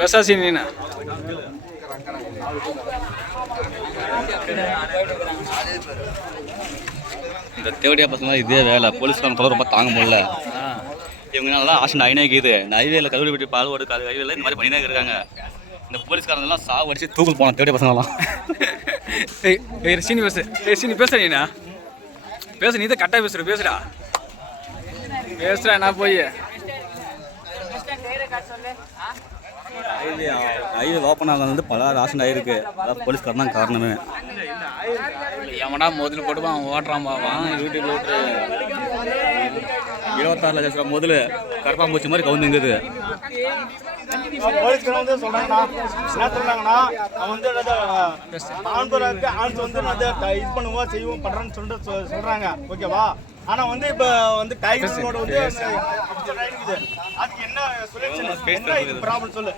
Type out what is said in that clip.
பெசாசி நீனா? இந்த தேவடியா பசங்க இதே வேலை. போலீஸ்காரன் தொலை ரொம்ப தாங்க முடியல. இவங்க நல்லா ஆசன் ஐநா இருக்குது. இந்த ஹைவேல கல்லூரி விட்டு பால்வாடு கல் ஹைவேல இந்த மாதிரி பண்ணினே இருக்காங்க. இந்த போலீஸ்காரங்க எல்லாம் சாவு அடிச்சு தூக்கல் போனோம் தேவடியா பசங்களாம் ஏய் சீனி பேசு ஏய் சீனி பேசுற நீனா? பேசு நீ தான் கரெக்டாக பேசுற பேசுடா. பேசுடா நான் போய். ஹைவே ஓப்பன் ஆகிறது வந்து பல ஆசன் ஆயிருக்கு. அதான் போலீஸ்காரன் தான் காரணமே. எவனா முதல்ல போட்டுப்பான் அவன் ஓட்டுறான் பாவான் யூடியூப் ஓட்டுற இருபத்தாறு லட்சம் ரூபா கரப்பாம்பூச்சி மாதிரி கவுந்துங்குது போலீஸ்காரன் வந்து சொல்றாங்கண்ணா என்ன சொல்றாங்கன்னா அவன் வந்து என்னது, ஆண் பிறகு ஆண் வந்து இது பண்ணுவோம் செய்வோம் பண்றேன்னு சொல்லிட்டு சொ- சொல்றாங்க. ஓகேவா? ஆனா வந்து இப்ப வந்து டைகர் ரோடு வந்து. அதுக்கு என்ன சொல்யூஷன் என்ன இது ப்ராப்ளம் சொல்லு.